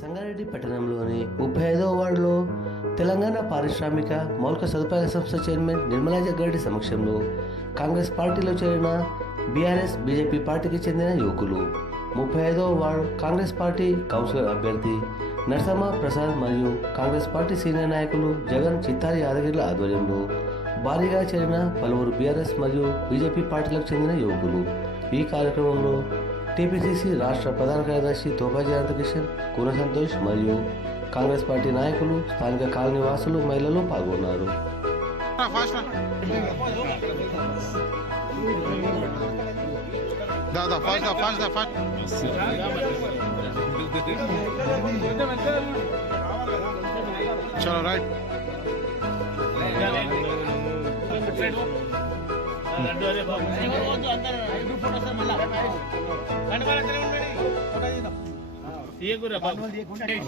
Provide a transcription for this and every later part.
సంగారెడ్డి పట్టణంలోని ముప్పై ఐదవ వార్డులో తెలంగాణ పారిశ్రామిక మౌలిక సదుపాయాల సంస్థ చైర్మన్ నిర్మలా జగ్గారెడ్డి సమక్షంలో కాంగ్రెస్ పార్టీలో చేరిన బీఆర్ఎస్ బీజేపీ పార్టీకి చెందిన యువకులు. ముప్పై ఐదవ వార్డు కాంగ్రెస్ పార్టీ కౌన్సిలర్ అభ్యర్థి నరసమ్మ ప్రసాద్ మరియు కాంగ్రెస్ పార్టీ సీనియర్ నాయకులు జగన్ చిత్తారి యాదగిరిల ఆధ్వర్యంలో భారీగా చేరిన పలువురు బీఆర్ఎస్ మరియు బీజేపీ పార్టీలకు చెందిన యువకులు. ఈ కార్యక్రమంలో టీపీసీసీ రాష్ట్ర ప్రధాన కార్యదర్శి తోపాజీ అనంతకిషన్ కూన సంతోష్ మరియు కాంగ్రెస్ పార్టీ నాయకులు స్థానిక కాలనీ వాసులు మహిళలు పాల్గొన్నారు. చలో right.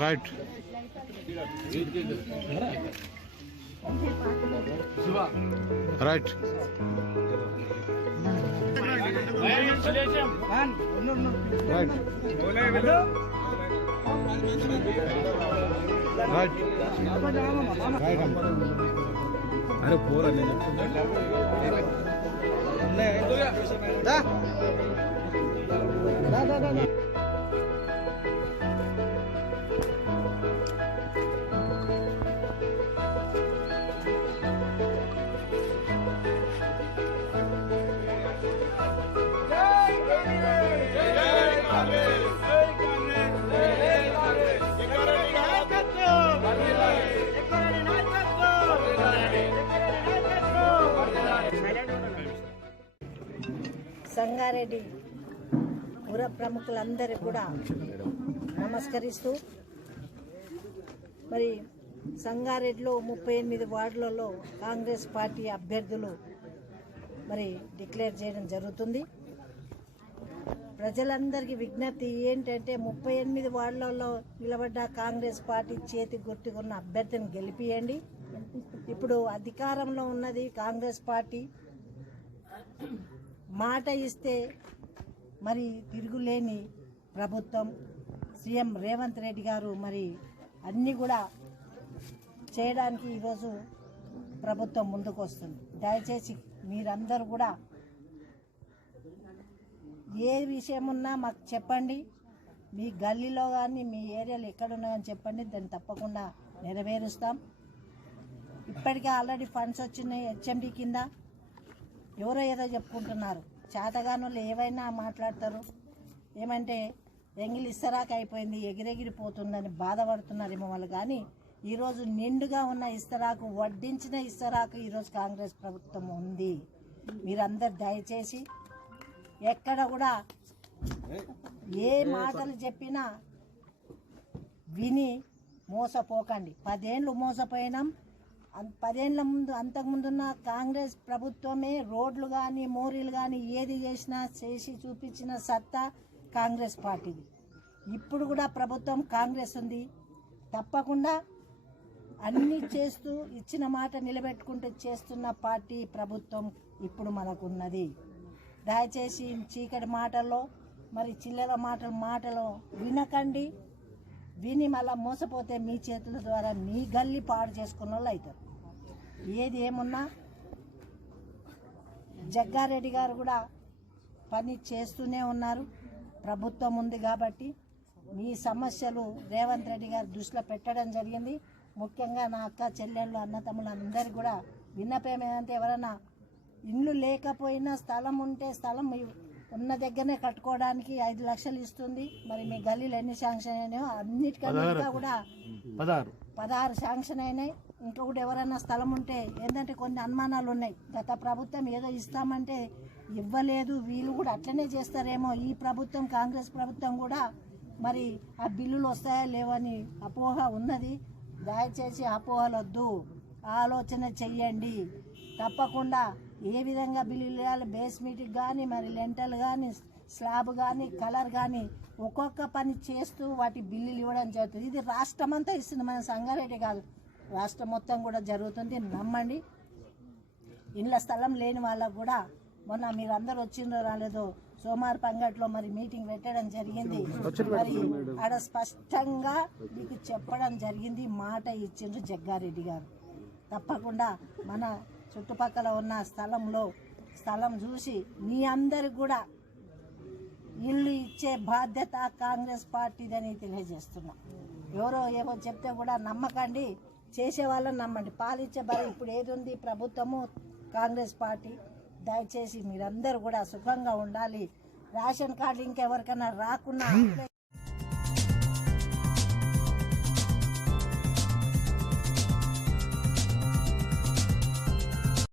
Right right right right అరే పోరా నేను. 네. 네. 자. 나, 나, 나, 나. సంగారెడ్డి పుర ప్రముఖులందరికీ కూడా నమస్కరిస్తూ మరి సంగారెడ్డిలో ముప్పై ఎనిమిది వార్డులలో కాంగ్రెస్ పార్టీ అభ్యర్థులు మరి డిక్లేర్ చేయడం జరుగుతుంది. ప్రజలందరికీ విజ్ఞప్తి ఏంటంటే ముప్పై ఎనిమిది వార్డులలో నిలబడ్డ కాంగ్రెస్ పార్టీ చేతి గుర్తుకున్న అభ్యర్థిని గెలిపియండి. ఇప్పుడు అధికారంలో ఉన్నది కాంగ్రెస్ పార్టీ. మాట ఇస్తే మరి తిరుగులేని ప్రభుత్వం సీఎం రేవంత్ రెడ్డి గారు మరి అన్నీ కూడా చేయడానికి ఈరోజు ప్రభుత్వం ముందుకు వస్తుంది. దయచేసి మీరందరూ కూడా ఏ విషయం ఉన్నా మాకు చెప్పండి. మీ గల్లీలో కానీ మీ ఏరియాలో ఎక్కడున్నా కానీ చెప్పండి. దాన్ని తప్పకుండా నెరవేరుస్తాం. ఇప్పటికే ఆల్రెడీ ఫండ్స్ వచ్చినాయి హెచ్ఎండి కింద. ఎవరో ఏదో చెప్పుకుంటున్నారు. చేతగానులు ఏవైనా మాట్లాడతారు. ఏమంటే ఎంగిలి ఇస్తరాకు అయిపోయింది ఎగిరెగిరిపోతుందని బాధపడుతున్నారేమో వాళ్ళు. కానీ ఈరోజు నిండుగా ఉన్న ఇస్తరాకు వడ్డించిన ఇస్తరాకు ఈరోజు కాంగ్రెస్ ప్రభుత్వం ఉంది. మీరందరు దయచేసి ఎక్కడ కూడా ఏ మాటలు చెప్పినా విని మోసపోకండి. పదేళ్ళు మోసపోయినాం పదేళ్ళ ముందు అంతకుముందున్న కాంగ్రెస్ ప్రభుత్వమే రోడ్లు కానీ మోరీలు కానీ ఏది చేసినా చేసి చూపించిన సత్తా కాంగ్రెస్ పార్టీది. ఇప్పుడు కూడా ప్రభుత్వం కాంగ్రెస్ ఉంది. తప్పకుండా అన్నీ చేస్తూ ఇచ్చిన మాట నిలబెట్టుకుంటూ చేస్తున్న పార్టీ ప్రభుత్వం ఇప్పుడు మనకున్నది. దయచేసి చీకటి మాటల్లో మరి చిల్లర మాటలు మాటలు వినకండి. విని మళ్ళీ మోసపోతే మీ చేతుల ద్వారా మీ గల్లి పాడు చేసుకున్న వాళ్ళు అవుతారు ఏది ఏమున్నా జగ్గారెడ్డి గారు కూడా పని చేస్తూనే ఉన్నారు. ప్రభుత్వం ఉంది కాబట్టి మీ సమస్యలు రేవంత్ రెడ్డి గారు దృష్టిలో పెట్టడం జరిగింది. ముఖ్యంగా నా అక్క చెల్లెళ్ళు అన్నతమ్ములు అందరికీ కూడా విన్నపేమేదంటే ఎవరైనా ఇల్లు లేకపోయినా స్థలం ఉంటే స్థలం ఉన్న దగ్గరనే కట్టుకోవడానికి ఐదు లక్షలు ఇస్తుంది. మరి మీ గల్లీలో ఎన్ని శాంక్షన్ అయినాయో అన్నిటికన్నా ఇంకా కూడా పదహారు. పదహారు శాంక్షన్ అయినాయి. ఇంకొకటి ఎవరైనా స్థలం ఉంటే ఏంటంటే కొన్ని అనుమానాలు ఉన్నాయి. గత ప్రభుత్వం ఏదో ఇస్తామంటే ఇవ్వలేదు. వీళ్ళు కూడా అట్లనే చేస్తారేమో. ఈ ప్రభుత్వం కాంగ్రెస్ ప్రభుత్వం కూడా మరి ఆ బిల్లులు వస్తాయా లేవని అపోహ ఉన్నది. దయచేసి అపోహలు వద్దు ఆలోచన చెయ్యండి. తప్పకుండా ఏ విధంగా బిల్లులు ఇవ్వాలి బేస్ మీటింగ్ కానీ మరి లెంటల్ కానీ స్లాబ్ కానీ కలర్ కానీ ఒక్కొక్క పని చేస్తూ వాటి బిల్లులు ఇవ్వడం జరుగుతుంది. ఇది రాష్ట్రం అంతా ఇస్తుంది. మన సంగారెడ్డి కాదు. రాష్ట్రం మొత్తం కూడా జరుగుతుంది. నమ్మండి. ఇండ్ల స్థలం లేని వాళ్ళకు కూడా మొన్న మీరు అందరు వచ్చిందో రాలేదో సోమార్ పంగట్లో మరి మీటింగ్ పెట్టడం జరిగింది. మరి ఆడ స్పష్టంగా మీకు చెప్పడం జరిగింది. మాట ఇచ్చిండ్రు జగ్గారెడ్డి గారు. తప్పకుండా మన చుట్టుపక్కల ఉన్న స్థలంలో స్థలం చూసి మీ అందరికి కూడా ఇల్లు ఇచ్చే బాధ్యత కాంగ్రెస్ పార్టీదని తెలియజేస్తున్నా. ఎవరో ఏవో చెప్తే కూడా నమ్మకండి. చేసే వాళ్ళని నమ్మండి. పాలిచ్చే బలం ఇప్పుడు ఏది ఉంది? ప్రభుత్వము కాంగ్రెస్ పార్టీ. దయచేసి మీరందరూ కూడా సుఖంగా ఉండాలి. రేషన్ కార్డు ఇంకెవరికైనా రాకున్నా